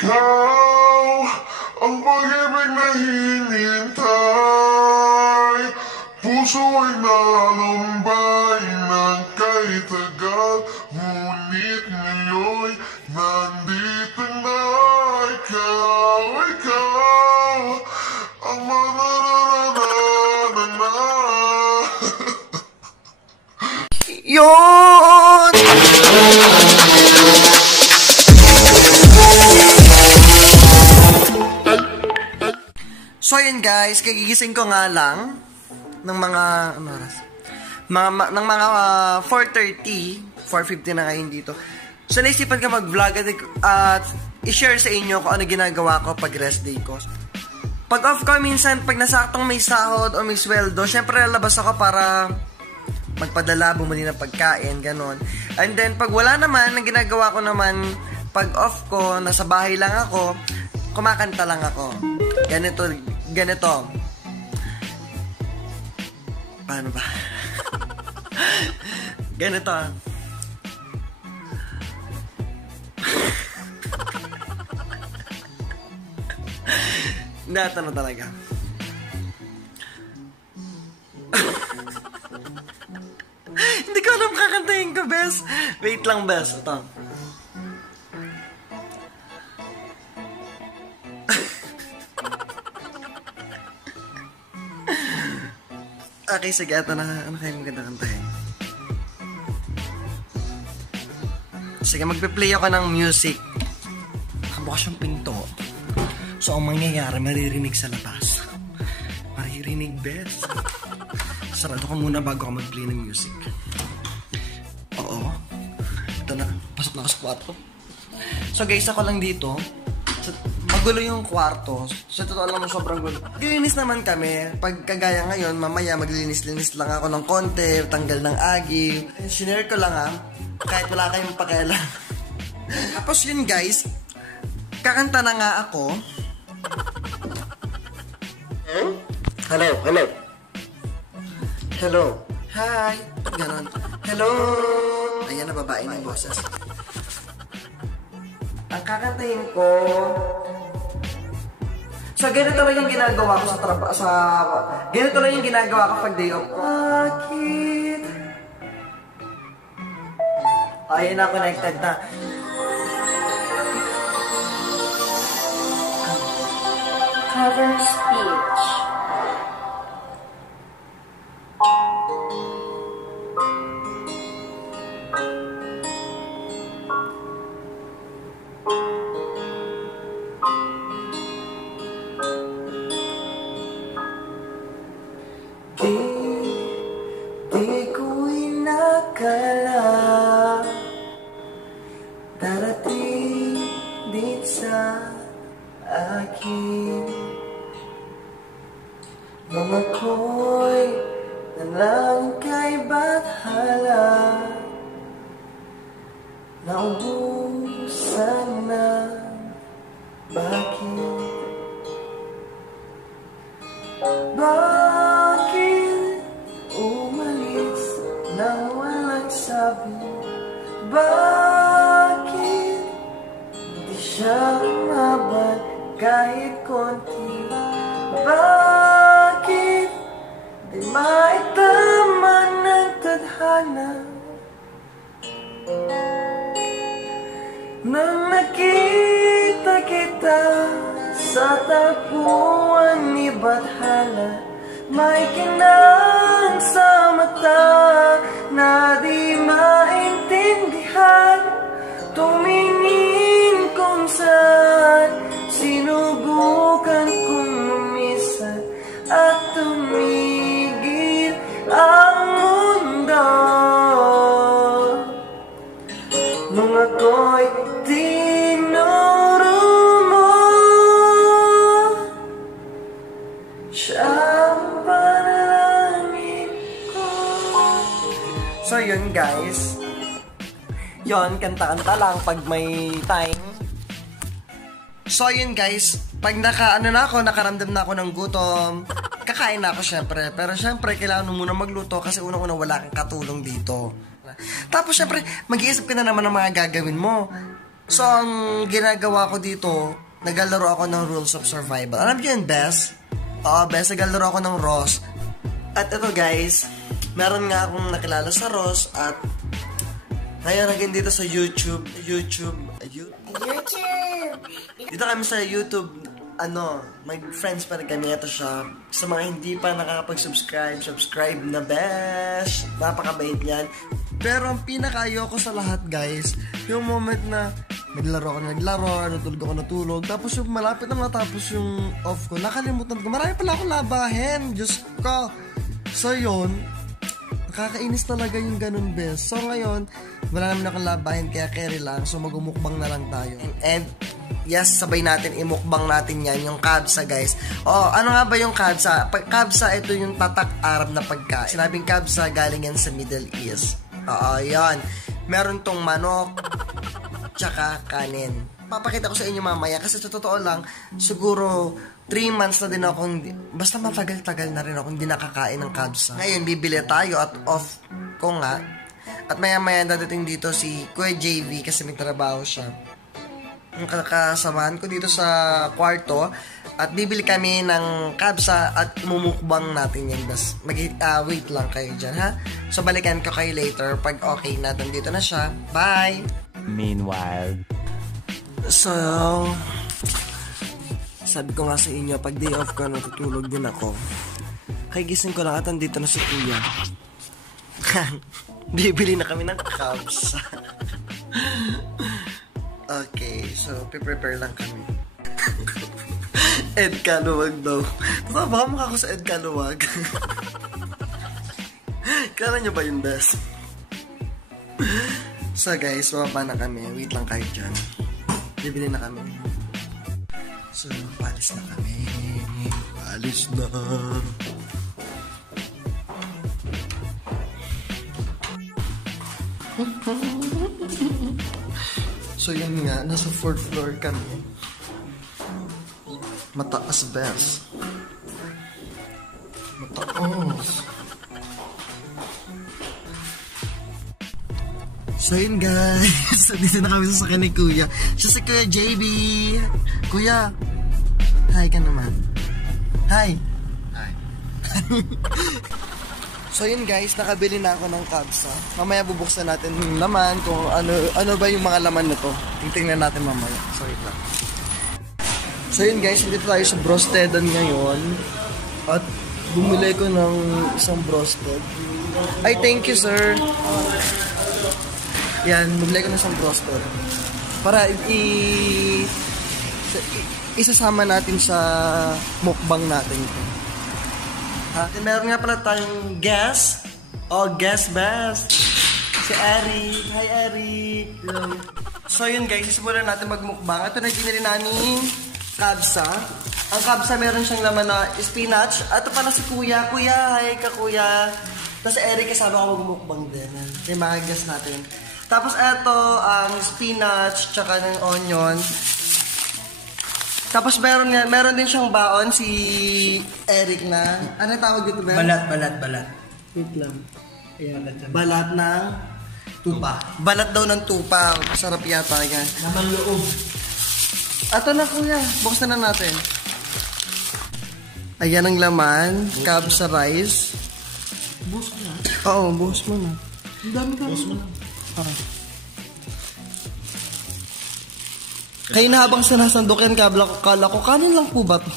Ikaw ang pag-ibig na hinihintay. Puso ay nalumbay ng kay tagal, ngunit ngayon nandito na. Ikaw ang manananana. Yun! So yun guys, kagigising ko nga lang ng mga ano oras? Ng mga 4:30, 4:50 na ngayon dito. So naisipan ka mag-vlog at i-share sa inyo kung ano ginagawa ko pag rest day ko. Pag off ko minsan, pag nasaktong may sahod o may sweldo, syempre lalabas ako para magpadala, bumili ng pagkain, ganon. And then pag wala naman, ang ginagawa ko naman, pag off ko, nasa bahay lang ako, kumakanta lang ako. Ganito. Paano ba? Ganito. Data na talaga. Hindi ko alam kakantahin ko, Bes. Wait lang, Bes. Ito. Okay, sige. Ito na. Ano kayo maganda kantahin? Sige, magpe-play ako ng music. Nakabukas yung pinto. So, ang mangyayari, maririnig sa labas. Maririnig, Bes. Sarado ko muna bago ako mag-play ng music. Oo. Ito na. Pasok na ako sa kwarto. So guys, ako lang dito. So, magulo yung kwarto. So, totoo lang sobrang gulo. Maglilinis naman kami. Pag kagaya ngayon, mamaya maglilinis-linis lang ako ng konti. Tanggal ng agi. Sinare ko lang kahit wala kayong pakialam. Tapos yun guys, kakanta na nga ako. Hello. Hi. Ganon. Hello. Ayan na, babae ng boses. Ang kakantahin ko. So, ganito lang yung ginagawa ko ganito lang yung ginagawa ko pag day off. Bakit? Ayun na, connected na. Cover speech. Di ko inakala darating din sa akin. Mga ko'y nalang kay bathala, naubusan na. Bakit umalis nang walang sabi? Bakit di siya umabot kahit konti? Bakit di maitama ng tadhana? Nang nakita kita sa tagpuan ni Bathala, may kinang sa mata na di maintindihan. Tumingin kung saan, sinubukan kong lumisan at tumigil ang mundo. Nung ako'y tinuro mo, siya ang panalangin ko. So yun guys, yun, kanta-kanta lang pag may time. So yun guys, pag nakaramdam na ako ng gutom, kakain na ako syempre. Pero syempre, kailangan mo muna magluto kasi unang-unang wala kang katulong dito. Tapos syempre, mag-iisip ka na naman ng mga gagawin mo. So, ang ginagawa ko dito, naglalaro ako ng Rules of Survival. Alam niyo yun, Bes? Oo, Bes, naglalaro ako ng Ross. At ito, guys, meron nga akong nakilala sa Ross at ngayon again dito sa YouTube. Dito kami sa YouTube, may friends pa rin kami. Ito siya. Sa mga hindi pa nakakapag-subscribe, subscribe na, Bes. Napakabait yan. Pero ang pinaka-ayoko sa lahat, guys, yung moment na naglaro ako, natulog, tapos yung malapit na matapos yung off ko, nakalimutan ko, marami pala akong labahin, Diyos ko. So yun, nakakainis talaga yung ganun, Bes. So ngayon, wala naman akong labahin, kaya carry lang, so magumukbang na lang tayo. And yes, sabay natin, imukbang natin yan, yung kabsa, guys. Ano nga ba yung kabsa? Kabsa, ito yung tatak Arab na pagkain. Sinabing kabsa, galing yan sa Middle East. Yan. Meron tong manok, tsaka kanin. Papakita ko sa inyo mamaya kasi sa totoo lang, siguro 3 months na din ako, basta matagal-tagal na rin ako hindi nakakain ng kabsa. Ngayon, bibili tayo at off ko nga. At maya-maya dadating dito si Kuya JV kasi may trabaho siya. Ang kakasamahan ko dito sa kwarto at bibili kami ng kabsa at mumukbang natin yan. Wait lang kayo dyan, ha? So, balikan ko kayo later pag okay na. Nandito na siya. Bye! Meanwhile, so, sabi ko nga sa inyo, pag day off ko, natutulog din ako. Kagising ko lang at nandito na si Kuya. Bibili na kami ng kabsa. Okay, so prepare lang kami. Ed Kaluwag daw. Baka mukha ko sa Ed Kaluwag. Kala nyo ba yung best? So guys, mababa na kami. Wait lang kayo dyan. Bibili na kami. So, paalis na kami. Paalis na. So yun nga, nasa 4th floor kami. Mataas, Bes. Mataas. So yun guys, dito na kami sa sakyan ni Kuya. Siya si Kuya JB. Kuya, hi ka naman. Hi. Hi. So yun guys, nakabili na ako ng kabsa. Mamaya bubuksan natin yung laman, kung ano ba yung mga laman na to. Tingnan natin mamaya. Sorry lang. So yun guys, dito tayo sa Brostedan ngayon. At bumili ko ng isang broasted. Ay, thank you sir. Yan, bumili ko ng isang broasted. Para isasama natin sa mukbang natin ito. Meron nga pala tayong guest. Guest best. Si Eric. Hi, Eric. So, yun guys. Simulan natin magmukbang. Ito na yung pinili namin kabsa. Ang kabsa meron siyang laman na spinach. Ito pala si Kuya. Kuya, hi ka Kuya. Tapos si Eric kasama ako magmukbang din. Kaya mga guest natin. Tapos ito, ang spinach, tsaka ng onion. Tapos meron din siyang baon si Eric na, ano tawag dito ba? Balat. Wait lang. Ayan. Balat ng tupa. Balat daw ng tupa. Sarap yata yan. Naman loob. Ato na Kuya, buksan na natin. Ayan ang laman, kabsa rice. Buhos ko na. Oo, buhos mo na. Ang dami ka. Buhos mo na. Kayo na habang sinasandok yan, kala ko, kanin lang po ba to?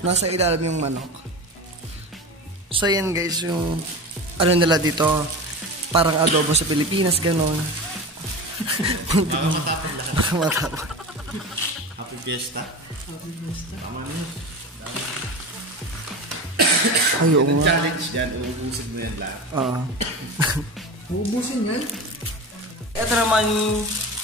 Nasa ilalim yung manok. So yan guys, yung ano nila dito, parang adobo sa Pilipinas, gano'n. Makakatapon lahat. Makakatapon. Happy Fiesta. Happy Fiesta. Tama na yun. Ayaw Yung nga. challenge dyan, uubusin mo yan lahat. Uubusin yan? Ito naman,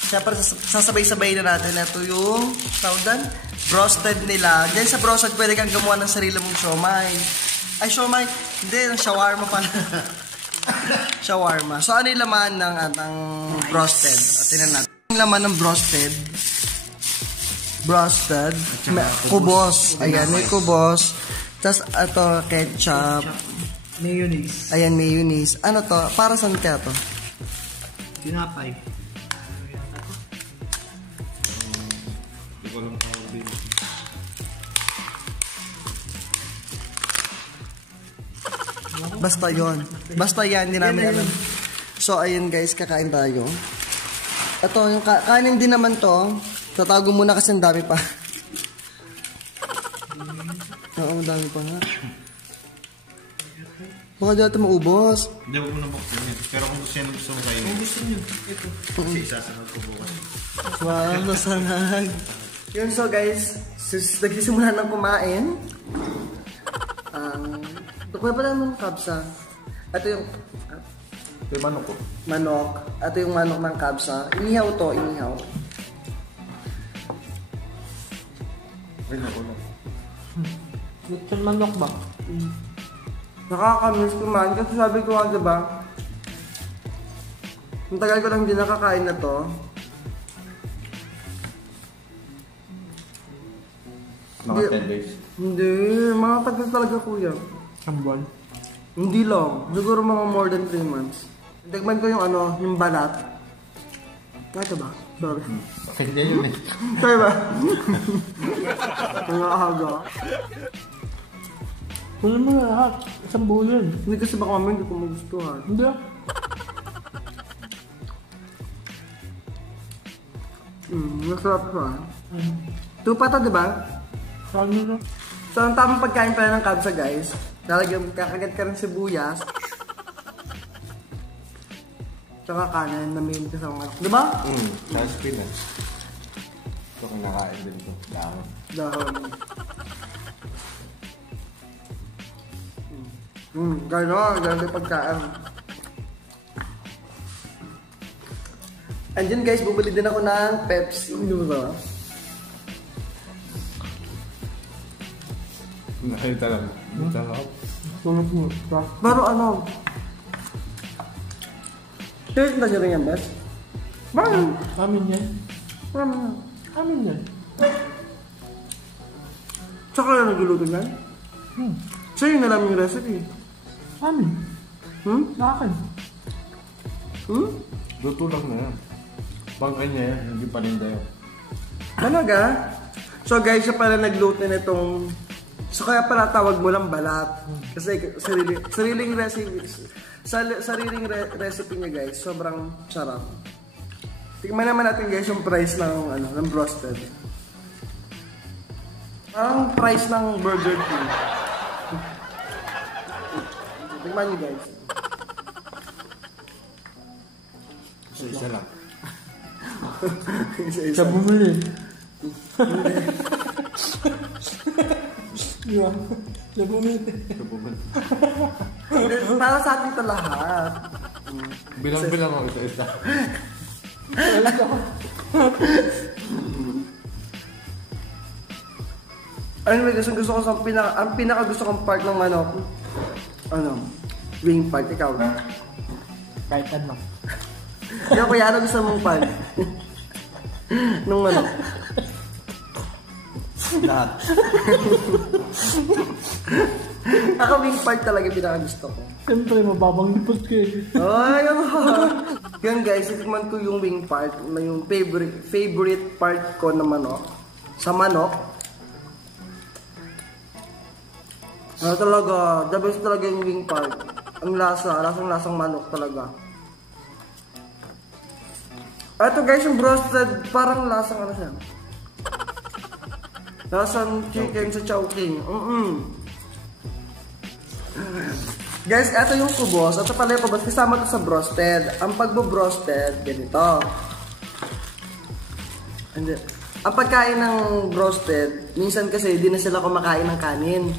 siyempre sasabay-sabay na natin. Ito yung tawdan, broasted nila. Diyan sa broasted, pwede kang gumawa ng sarili mong siomay. Ay, siomay. Hindi, shawarma pala. Shawarma. So, ano yung laman ng broasted? Tingnan natin. Yung laman ng broasted. Kubos. Ayan, may kubos. Tapos, ito, ketchup. Mayonnaise. Ayan, mayonnaise. Ano to? Para saan kaya to? Tinapay. ko alam tawag din. Basta yon. Basta yan, hindi namin alam. So, ayun guys, kakain tayo. Ito, yung kanin din naman to. Tatago muna kasi ang dami pa. Oo, ang dami pa nga. Baka dito maubos. Hindi, huwag mo na buksan yan. Pero kung gusto mo kayo. Kung gusto nyo, ito. Kasi isasanag ko bukas. Wow, nasanag. Yun, so guys, nagsisimula ng kumain. Kuya pala ng kabsa. Ito yung Ito yung manok ko. manok. Ito yung manok ng kabsa. Inihaw to, inihaw. Ay, naku na. Ito manok ba? Nakakamiss kumain kasi sabi ko nga diba, ang tagal ko lang hindi nakakain na to. Mga 10 days. Hindi, mga tagal talaga kuya. Ang buwan. Hindi lang, siguro mga more than 3 months. Tigman ko yung ano, yung balat. Ito ba? Sorry. Hindi yun eh. Sorry ba? Nangahaga. Kunin mo na lahat. Isang buo yun. Hindi kasi baka mamaya hindi ko magustuhan. Hindi ah. Masarap pa. Tupa to, diba? Saan nyo na? So, ang tamang pagkain pala ng kabsa, guys. Lalagyan, kakagat ka ng sibuyas. Tsaka kanin na may kasama. Diba? Sa spinach. Ito kinakain din ito. Dahon. Dahon. Gano'n. Gano'n yung pagkaan. And yun guys, bumili din ako ng Pepsi. Hindi mo ba? Nakita lang. Sarap. Tulog mo. Pero ano? Share na nyo rin yan, Bes? Bakit? Amin yan. Ano? Amin yan. Tsaka na nagluluto yan? Sa'yo na lang yung recipe. Amin. Sa akin. Luto lang na yan. Pang kanya yan, hindi pa rin tayo. Talaga? So guys, siya pala nagluto nitong... So kaya pala tawag mo lang balat. Kasi sariling recipe niya guys, sobrang sarap. Tingnan naman natin guys yung price ng ng broasted. Ang price ng Burger King. Tingnan niyo guys. Isa lang. Isa-isa. Sa bumili. Yan. Sa bumili. Para sa atin ito lahat. Bilang-bilang ako isa-isa. Anyway, gusto ko sa ang pinaka gusto kong part ng manok. Wing part, ikaw. Kahit ano. Ikaw kuya, ano gusto mong part? Nung manok. Lahat. Ako wing part talaga pinaka gusto ko. Siyempre, mababang lipot ko eh. Ay, yan guys, itikman ko yung wing part, na yung favorite part ko na manok. Sa manok. Talaga, the best talaga yung wing part. Ang lasang manok talaga. Ito guys, yung broasted, parang lasang ano siya. Lasang chicken sa chowking. Guys, ito yung kubos. Ito pala yung kubos. Kasama ito sa broasted. Ang pagbo-broasted, ganito. Ang pagkain ng broasted, minsan kasi di na sila kumakain ng kanin.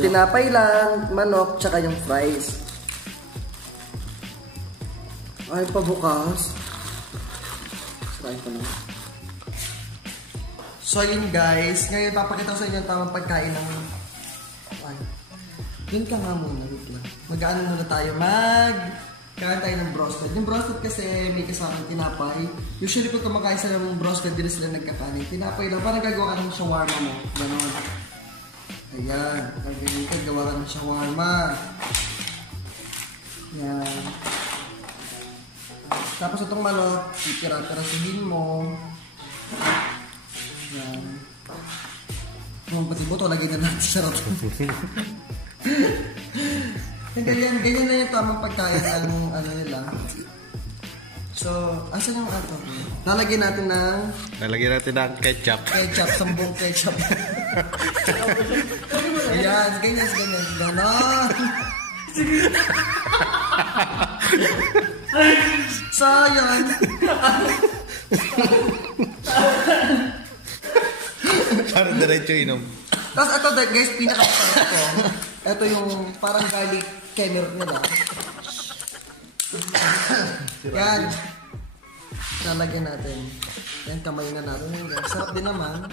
Tinapay lang, manok, tsaka yung fries. Ay, pabukas. Try ko na. So yun guys, ngayon papakita ko sa inyo ang tamang pagkain ng... Ay, yun ka nga muna, wait lang. Mag-ano muna tayo, kain tayo ng broasted. Yung broasted kasi may kasamang tinapay. Usually kung kumakain sila ng broasted, din sila nagkakanin. Tinapay lang, parang gagawa ka ng shawarma mo. Ganon. Ayan, gagawin ka, gawa ka ng shawarma. Ayan. Tapos itong manok, titira-tirasihin mo. Yan. Pati buto, lagay na natin sa rato. ganyan na yung tamang pagkain ng ano nila. So, asan yung ato? Lalagyan natin ng ketchup. Ketchup, sambong ketchup. Ayan, ganyan. Ganon. So, yun. Para diretso inom. Tapos ito guys, pinaka-sarap ko. Ito yung parang garlic kemer nila. Yan. Lalagyan natin. Yan, kamay na natin. Yan, sarap din naman.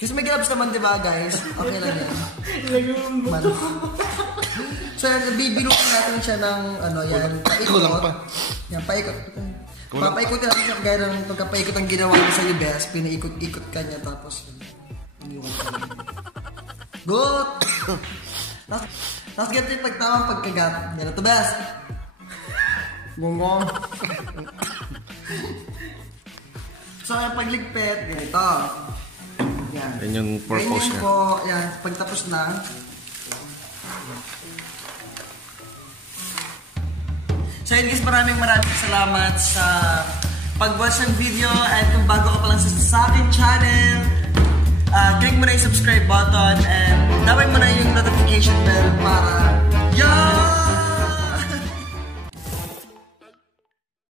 Kasi may gloves naman, diba guys? Okay lang yan. Man. So yan, bibilutin natin siya ng ano yan. Kulang pa. Yan, paikot. Papaikotin natin siya gaya ng pagkapaikot ang ginawa niya sa UBS. Pinaikot-ikot ka niya tapos iniwan ka niya. Good! Tapos ganito yung pagtamang pagkagat. Yan na to best. Gungong. So yung pagligpit, ganito. Yan. Yan yung purpose niya. Po, yan, pagtapos na. So yun guys, maraming salamat sa pag-watch ng video. And kung bago ka pa lang sa aking channel, click mo na yung subscribe button and damay mo na yung notification bell para